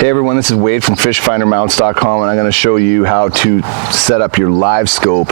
Hey everyone, this is Wade from fishfindermounts.com, and I'm going to show you how to set up your Livescope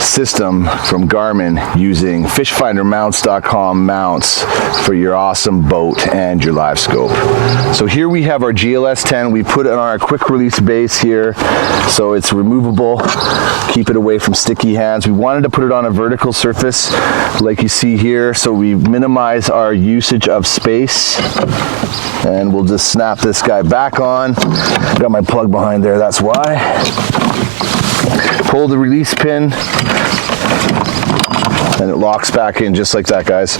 system from Garmin using fishfindermounts.com mounts for your awesome boat and your Livescope. So here we have our GLS-10. We put it on our quick release base here, so it's removable. Keep it away from sticky hands. We wanted to put it on a vertical surface like you see here, so we minimize our usage of space. And we'll just snap this guy back on. Got my plug behind there, that's why. Pull the release pin, and it locks back in just like that, guys.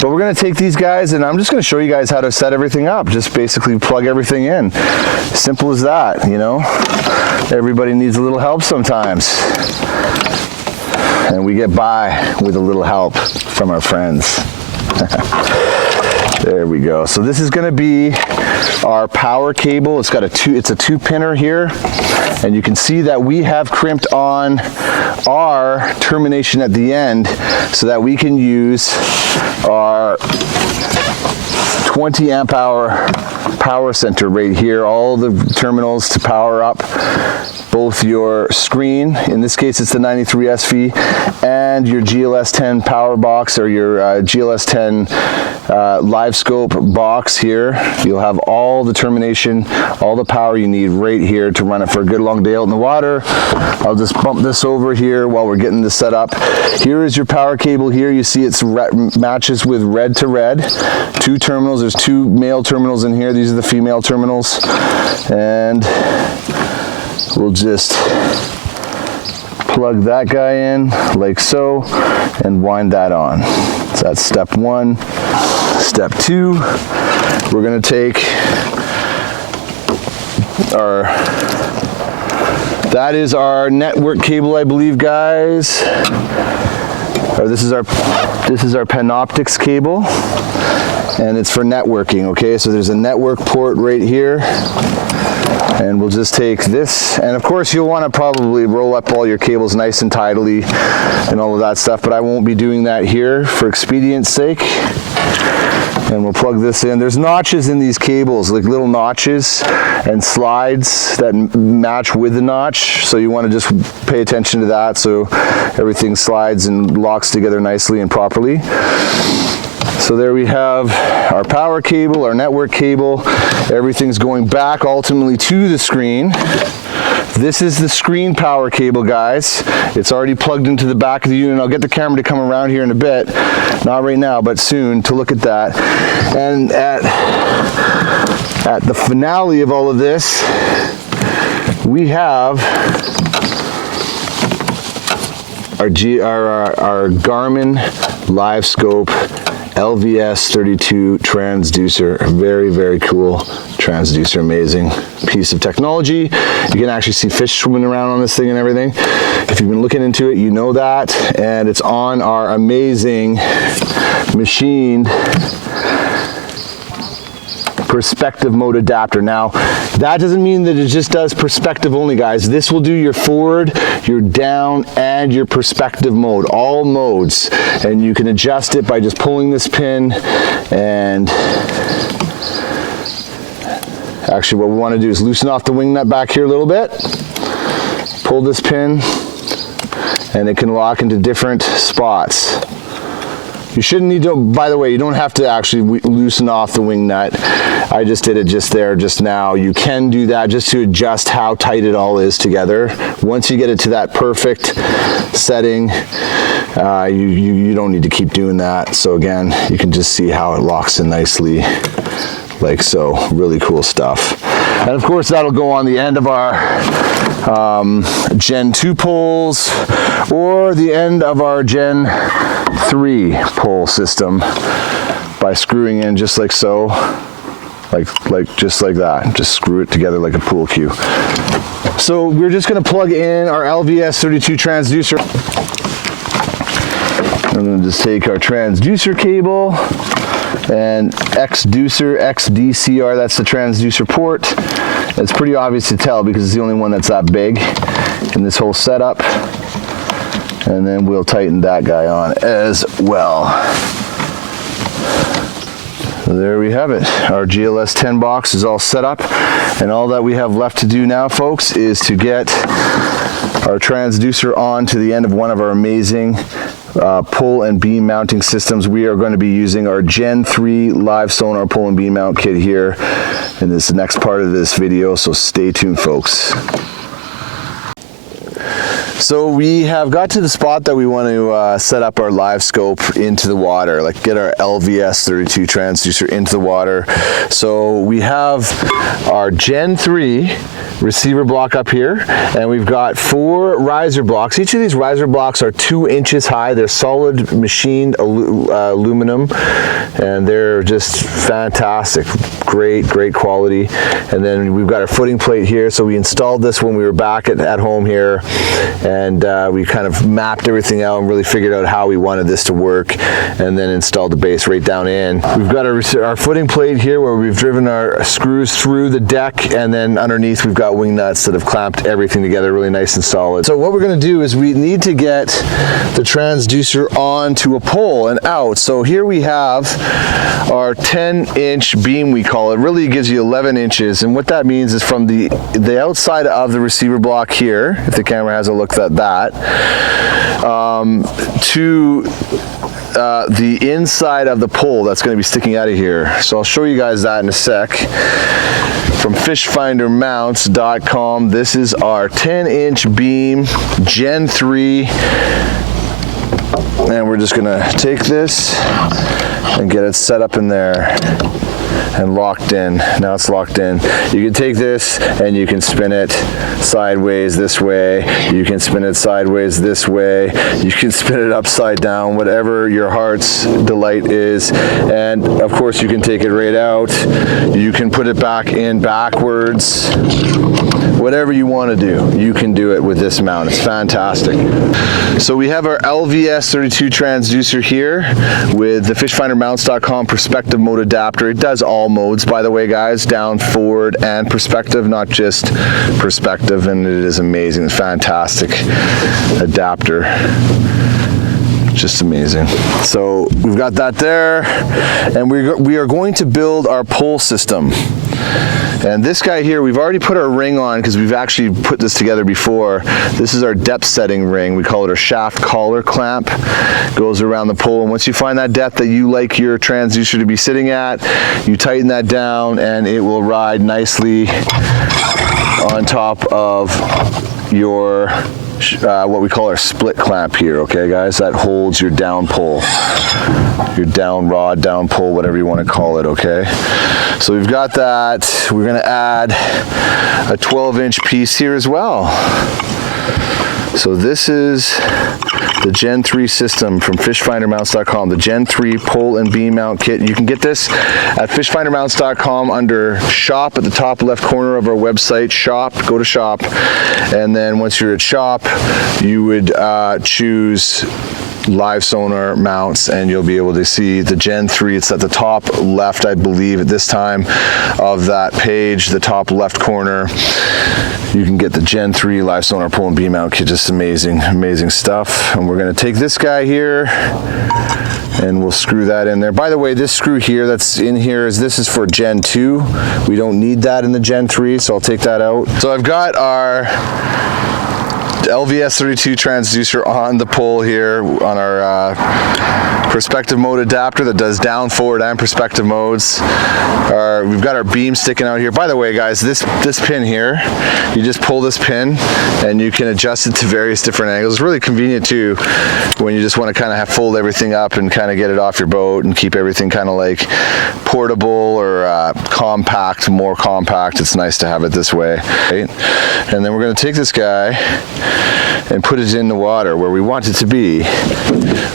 But we're gonna take these guys, and I'm just gonna show you guys how to set everything up. Just basically plug everything in. Simple as that, you know? Everybody needs a little help sometimes. And we get by with a little help from our friends. There we go. So this is going to be our power cable. It's got a two pinner here, and you can see that we have crimped on our termination at the end so that we can use our 20 amp hour power center right here. All the terminals to power up both your screen, in this case it's the 93 SV, and your GLS-10 power box, or your GLS-10 Livescope box here. You'll have all the termination, all the power you need right here to run it for a good long day out in the water. I'll just bump this over here while we're getting this set up. Here is your power cable here. You see it's matches with red to red. Two terminals, there's two male terminals in here. These are the female terminals. And we'll just plug that guy in like so and wind that on. So that's step one. Step two, we're going to take that is our network cable, I believe, guys. Or this is our Panoptix cable, and it's for networking. Okay, so there's a network port right here. And we'll just take this, and of course you'll want to probably roll up all your cables nice and tidily and all of that stuff, but I won't be doing that here for expedience sake. And we'll plug this in. There's notches in these cables, like little notches and slides that match with the notch, so you want to just pay attention to that so everything slides and locks together nicely and properly. So there we have our power cable, our network cable. Everything's going back ultimately to the screen. This is the screen power cable, guys. It's already plugged into the back of the unit. I'll get the camera to come around here in a bit. Not right now, but soon, to look at that. And at the finale of all of this, we have our Garmin Livescope LVS32 transducer. Very, very cool transducer. Amazing piece of technology. You can actually see fish swimming around on this thing and everything. If you've been looking into it, you know that. And it's on our amazing machined perspective mode adapter. Now, that doesn't mean that it just does perspective only, guys. This will do your forward, your down, and your perspective mode, all modes. And you can adjust it by just pulling this pin. And actually what we want to do is loosen off the wing nut back here a little bit, pull this pin, and it can lock into different spots. You shouldn't need to, by the way, you don't have to actually loosen off the wing nut. I just did it just there, just now. You can do that just to adjust how tight it all is together. Once you get it to that perfect setting, you don't need to keep doing that. So again, you can just see how it locks in nicely, like so. Really cool stuff. And of course, that'll go on the end of our Gen 2 poles, or the end of our Gen 3 pole system by screwing in just like so, just like that. Just screw it together like a pool cue. So we're just going to plug in our LVS32 transducer. I'm going to just take our transducer cable and XDCR, that's the transducer port. It's pretty obvious to tell because it's the only one that's that big in this whole setup. And then we'll tighten that guy on as well. So there we have it. Our GLS-10 box is all set up, and all that we have left to do now, folks, is to get our transducer on to the end of one of our amazing pull and beam mounting systems. We are going to be using our Gen3 Livesonar pull and beam mount kit here in this next part of this video, so stay tuned, folks. So we have got to the spot that we want to set up our Livescope into the water, like get our LVS32 transducer into the water. So we have our Gen3 receiver block up here, and we've got 4 riser blocks. Each of these riser blocks are 2 inches high. They're solid machined aluminum, and they're just fantastic. Great quality. And then we've got our footing plate here. So we installed this when we were back at home here, and we kind of mapped everything out and really figured out how we wanted this to work, and then installed the base right down in. We've got our footing plate here where we've driven our screws through the deck, and then underneath we've got wing nuts that have clamped everything together really nice and solid. So what we're going to do is we need to get the transducer onto a pole and out. So here we have our 10-inch beam, we call it. It really gives you 11 inches, and what that means is from the outside of the receiver block here, if the camera has a look at that, to the inside of the pole that's going to be sticking out of here. So I'll show you guys that in a sec. From fishfindermounts.com, this is our 10-inch beam Gen3, and we're just going to take this and get it set up in there and locked in. Now it's locked in. You can take this and you can spin it sideways this way. You can spin it sideways this way. You can spin it upside down, whatever your heart's delight is. And of course you can take it right out. You can put it back in backwards. Whatever you want to do, you can do it with this mount. It's fantastic. So we have our LVS32 transducer here with the fishfindermounts.com perspective mode adapter. It does all modes, by the way, guys, down, forward, and perspective, not just perspective, and it is amazing. It's fantastic adapter. Just amazing. So we've got that there, and we are going to build our pull system. And this guy here, we've already put our ring on because we've actually put this together before. This is our depth setting ring. We call it our shaft collar clamp. Goes around the pole, and once you find that depth that you like your transducer to be sitting at, you tighten that down and it will ride nicely on top of your what we call our split clamp here, okay guys? That holds your down pull, your down rod, down pull, whatever you want to call it, okay? So we've got that. We're going to add a 12-inch piece here as well. So this is the Gen3 system from fishfindermounts.com, the Gen3 pull and beam mount kit. You can get this at fishfindermounts.com under shop at the top left corner of our website. Shop, go to shop, and then once you're at shop, you would choose Livesonar mounts, and you'll be able to see the Gen3. It's at the top left, I believe, at this time of that page, the top left corner. You can get the Gen3 Livesonar pull and beam mount kit. Just amazing stuff. And we're going to take this guy here and we'll screw that in there. By the way, this screw here that's in here this is for Gen 2. We don't need that in the Gen 3, so I'll take that out. So I've got our LVS32 transducer on the pole here on our perspective mode adapter that does down, forward, and perspective modes. We've got our beam sticking out here. By the way, guys, this pin here, you just pull this pin and you can adjust it to various different angles. It's really convenient too when you just want to kind of fold everything up and kind of get it off your boat and keep everything kind of like portable or compact, more compact. It's nice to have it this way, right? And then we're going to take this guy and put it in the water where we want it to be.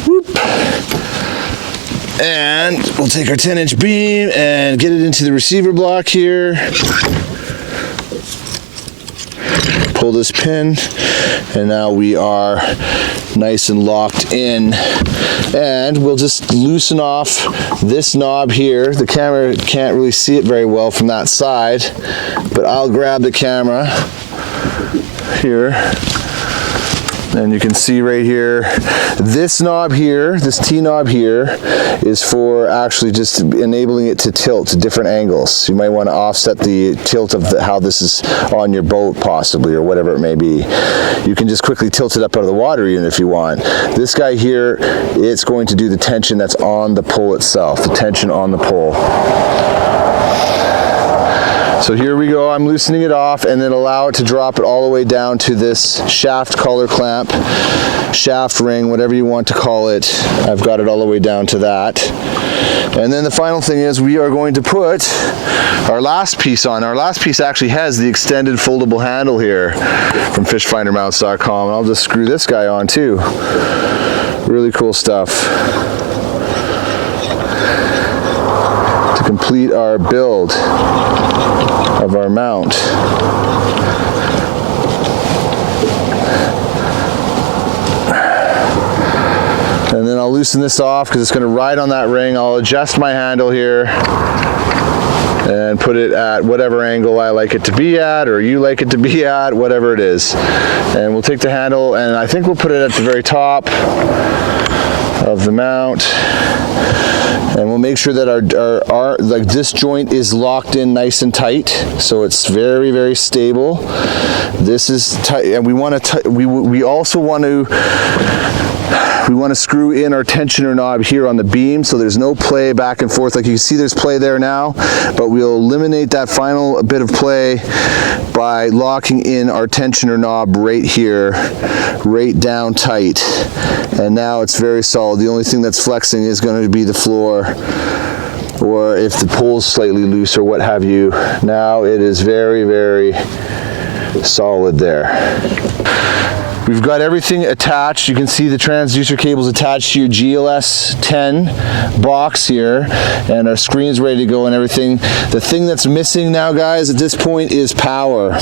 Whoop. And we'll take our 10-inch beam and get it into the receiver block here. Pull this pin, and now we are nice and locked in. And we'll just loosen off this knob here. The camera can't really see it very well from that side, but I'll grab the camera here And you can see right here, this knob here, this T knob here, is for actually just enabling it to tilt to different angles. You might want to offset the tilt of how this is on your boat possibly, or whatever it may be. You can just quickly tilt it up out of the water even if you want. This guy here, it's going to do the tension that's on the pole itself, the tension on the pole. So here we go, I'm loosening it off and then allow it to drop it all the way down to this shaft collar clamp, shaft ring, whatever you want to call it. I've got it all the way down to that. And then the final thing is we are going to put our last piece on. Our last piece actually has the extended foldable handle here from fishfindermounts.com, and I'll just screw this guy on too. Really cool stuff. To complete our build of our mount. And then I'll loosen this off because it's going to ride on that ring. I'll adjust my handle here and put it at whatever angle I like it to be at, or you like it to be at, whatever it is. And we'll take the handle and I think we'll put it at the very top of the mount. And we'll make sure that our like this joint is locked in nice and tight, so it's very, very stable. This is tight, and we want to. We also want to. We want to screw in our tensioner knob here on the beam, so there's no play back and forth. Like you can see, there's play there now, but we'll eliminate that final bit of play by locking in our tensioner knob right here, right down tight. And now it's very solid. The only thing that's flexing is going to be the floor, or if the pole's slightly loose or what have you. Now it is very, very solid there. We've got everything attached. You can see the transducer cables attached to your GLS-10 box here, and our screen's ready to go and everything. The thing that's missing now, guys, at this point is power.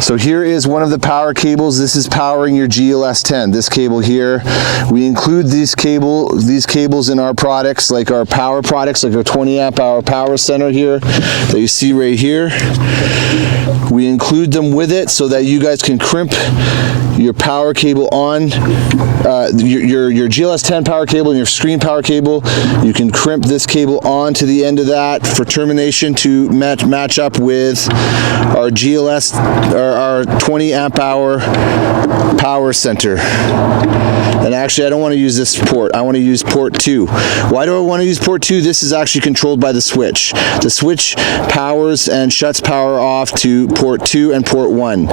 So here is one of the power cables. This is powering your GLS-10, this cable here. We include these cables in our products, like our power products, like our 20 amp hour power center here that you see right here. We include them with it so that you guys can crimp your power cable on, your GLS-10 power cable and your screen power cable. You can crimp this cable onto the end of that for termination to match up with our our 20 amp hour power center. And actually, I don't want to use this port. I want to use port 2. Why do I want to use port 2? This is actually controlled by the switch. The switch powers and shuts power off to port 2 and port 1.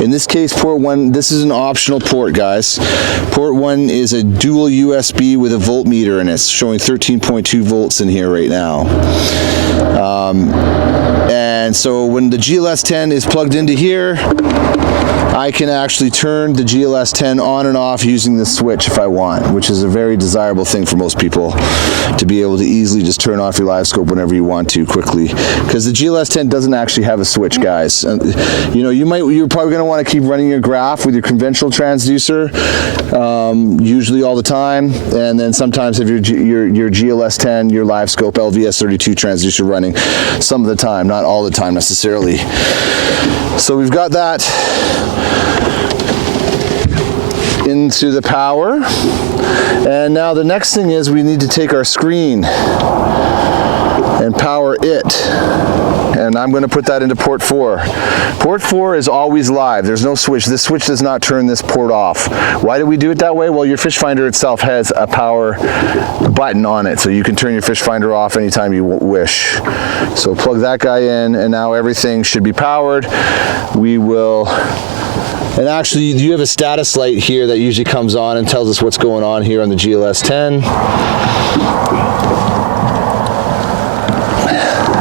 In this case, port 1, this is an optional port, guys. Port 1 is a dual USB with a voltmeter, and it's showing 13.2 volts in here right now. And so when the GLS-10 is plugged into here, I can actually turn the GLS-10 on and off using this switch if I want, which is a very desirable thing for most people, to be able to easily just turn off your Livescope whenever you want to quickly. Because the GLS-10 doesn't actually have a switch, guys. You know, you're probably going to want to keep running your graph with your conventional transducer, usually all the time, and then sometimes have your GLS-10, your Livescope LVS32 transducer running some of the time, not all the time necessarily. So we've got that into the power, and now the next thing is we need to take our screen and power it, and I'm going to put that into port 4. Port 4 is always live. There's no switch. This switch does not turn this port off. Why do we do it that way? Well, your fish finder itself has a power button on it, so you can turn your fish finder off anytime you wish. So plug that guy in, and now everything should be powered. We will. And actually, you have a status light here that usually comes on and tells us what's going on here on the GLS-10.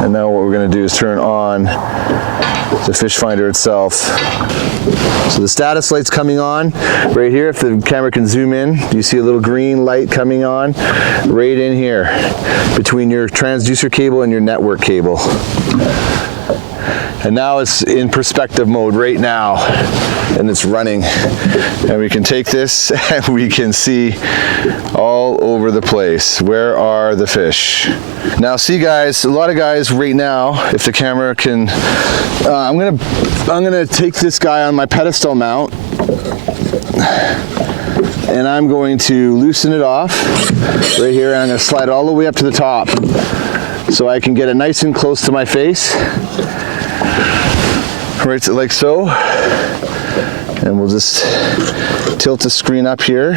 And now what we're going to do is turn on the fish finder itself. So the status light's coming on right here. If the camera can zoom in, you see a little green light coming on right in here between your transducer cable and your network cable. And now it's in perspective mode right now, and it's running. And we can take this and we can see all over the place. Where are the fish? Now see, guys, a lot of guys right now, if the camera can, I'm gonna take this guy on my pedestal mount, And I'm going to loosen it off right here, and I'm going to slide it all the way up to the top so I can get it nice and close to my face. Right, like so. And we'll just tilt the screen up here.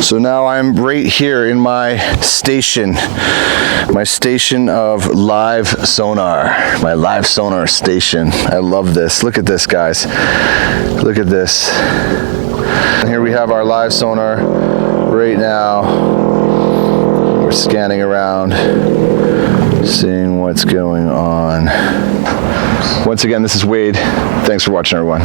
So now I'm right here in my station of Livesonar, my Livesonar station. I love this. Look at this, guys. Look at this. And here we have our Livesonar right now. We're scanning around, seeing what's going on. Once again, this is Wade. Thanks for watching, everyone.